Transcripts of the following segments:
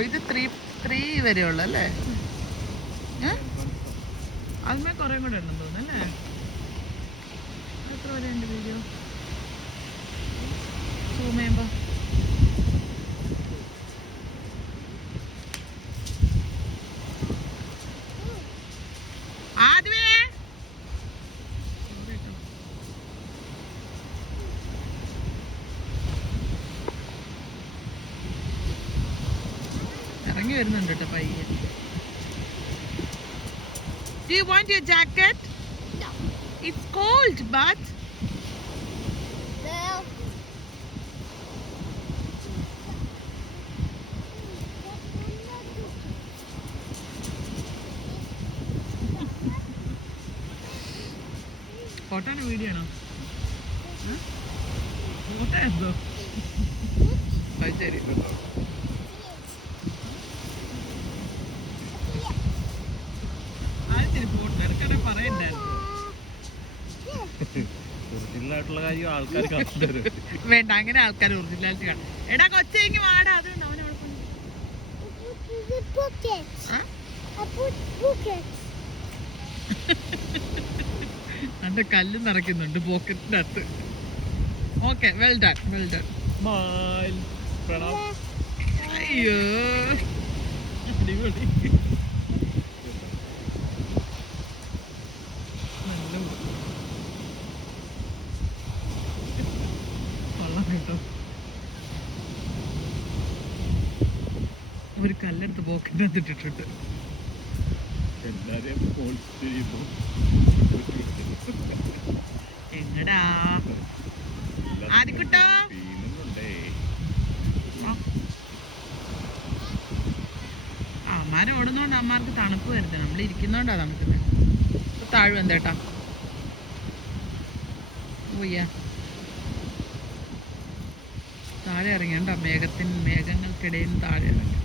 ഇത് 3 വരെയുള്ള അല്ലേ? അതിന്മേ കുറേ കൂടെ ഉണ്ടെന്ന് തോന്നുന്നു അല്ലേ? എത്ര വരെ ഉണ്ട് വീഡിയോ സൂം ചെയ്യുമ്പോൾ? ഇറങ്ങി വരുന്നുണ്ട് കേട്ടോ പയ്യെ. Do you want your jacket? No. It's cold, but No. Photo ആണോ വീഡിയോ ആണോ? ഫോട്ടോ എന്തോ? അത് ശരി. ഫോട്ടോ എടുക്കണേ പറയണ്ടായിരുന്നു. വേണ്ട, അങ്ങനെ ആൾക്കാർ ഒറിജിനാലിറ്റി കാണും. എടാ കൊച്ചെങ്കി വാടാ. അത് അവന്റെ കല്ല് നിറയ്ക്കുന്നുണ്ട് പോക്കറ്റിന്റെ അകത്ത്. Okay, well done, well done. അയ്യോ അടിപൊളി. ഒരു കല്ലെടുത്ത് പോക്കറ്റിനകത്ത് ഇട്ടിട്ടുണ്ട്. എങ്ങടാ ആദിക്കുട്ടോ? അമ്മാരെ ഓടുന്നോണ്ട് അമ്മാർക്ക് തണുപ്പ് വരുന്നത്. നമ്മൾ ഇരിക്കുന്നോണ്ടാ തണുക്കുന്നത്. താഴും എന്തേട്ടാ? ഓയ്യാ, താഴെ ഇറങ്ങിയണ്ട. മേഘങ്ങൾക്കിടയിൽ താഴെ ഇറങ്ങി.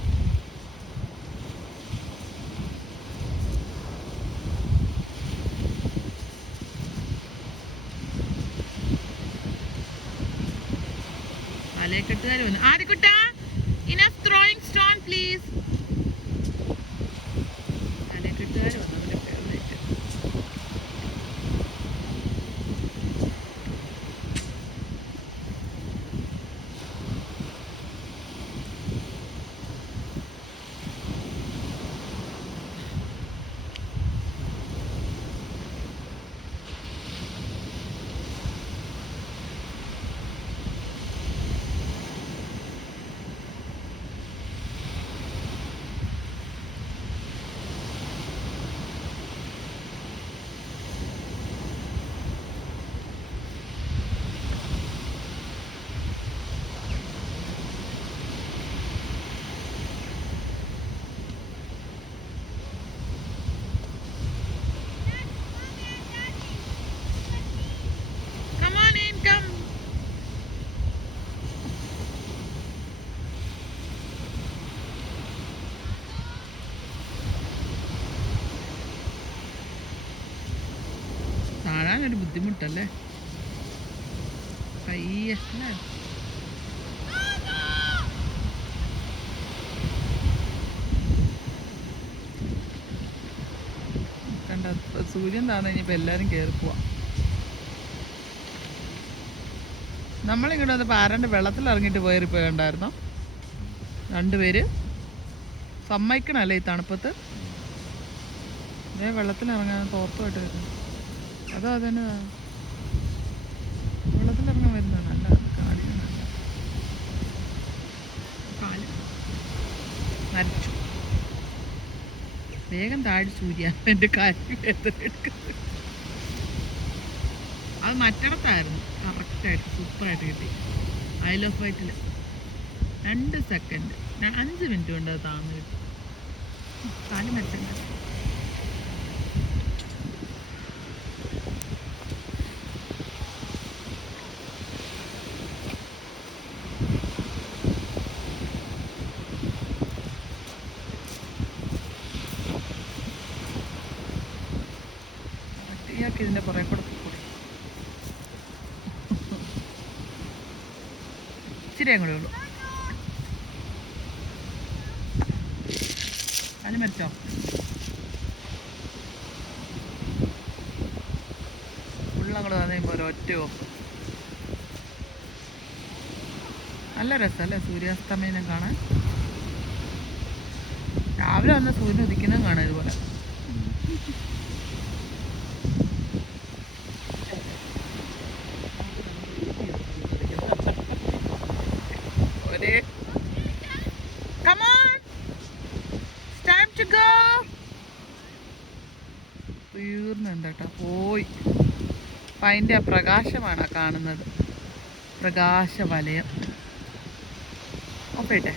തലയെക്കെട്ടുകാർ വന്നു. ആദിക്കുട്ടാ, ഇനഫ് ത്രോയിങ് സ്റ്റോൺ പ്ലീസ്. തലയെക്കെട്ടുകാർ വന്നു. അതിന്റെ ഫേവറേറ്റ്. താഴാനൊരു ബുദ്ധിമുട്ടല്ലേ? പയ്യെ അല്ലേ? കണ്ട, സൂര്യൻ താന്ന് കഴിഞ്ഞപ്പോൾ എല്ലാവരും കയറി പോവാം. നമ്മളിങ്ങോട്ട് വന്നപ്പോൾ ആരാണ്ട് വെള്ളത്തിൽ ഇറങ്ങിയിട്ട് പോയണ്ടായിരുന്നോ? 2 പേര്. സമ്മതിക്കണല്ലേ ഈ തണുപ്പത്ത്? വെള്ളത്തിലിറങ്ങാൻ തോർത്തുമായിട്ട് വരുന്നു. അതോ അതന്നെ വെള്ളത്തിലിറങ്ങാൻ വരുന്നത് നല്ല കാടിന് നല്ല കാല് നരച്ചു. വേഗം താഴെ സൂര്യ. എൻ്റെ കാര്യം എടുക്കുന്നത് അത് മറ്റിടത്തായിരുന്നു. കറക്റ്റായിട്ട് സൂപ്പറായിട്ട് കിട്ടി. ഐൽ ഓഫ് വൈറ്റിൽ 2 സെക്കൻഡ് 5 മിനിറ്റ് കൊണ്ട് അത് താഴ്ന്നു കിട്ടി. കാല് മരച്ചണ്ട. ഇയാൾക്ക് ഇതിൻ്റെ പുറകെ കൂടെ കൂടി ഇച്ചിരി അങ്ങോട്ടേ ഉള്ളൂ. കാല് മരിച്ചോ? ഫുള്ളങ്ങോട്ട് വന്നുമ്പോൾ ഒരൊറ്റ ഓഫ്. നല്ല രസമല്ലേ സൂര്യാസ്തമയം കാണാൻ? രാവിലെ വന്ന സൂര്യൻ ഉദിക്കുന്നതും കാണാം ഇതുപോലെ. ഒരേ come on, it's time to go. തീർന്നുണ്ട് കേട്ടോ, പോയി. അപ്പം അതിൻ്റെ ആ പ്രകാശമാണ് കാണുന്നത്, പ്രകാശ വലയം. ഓപ്പേട്ടെ.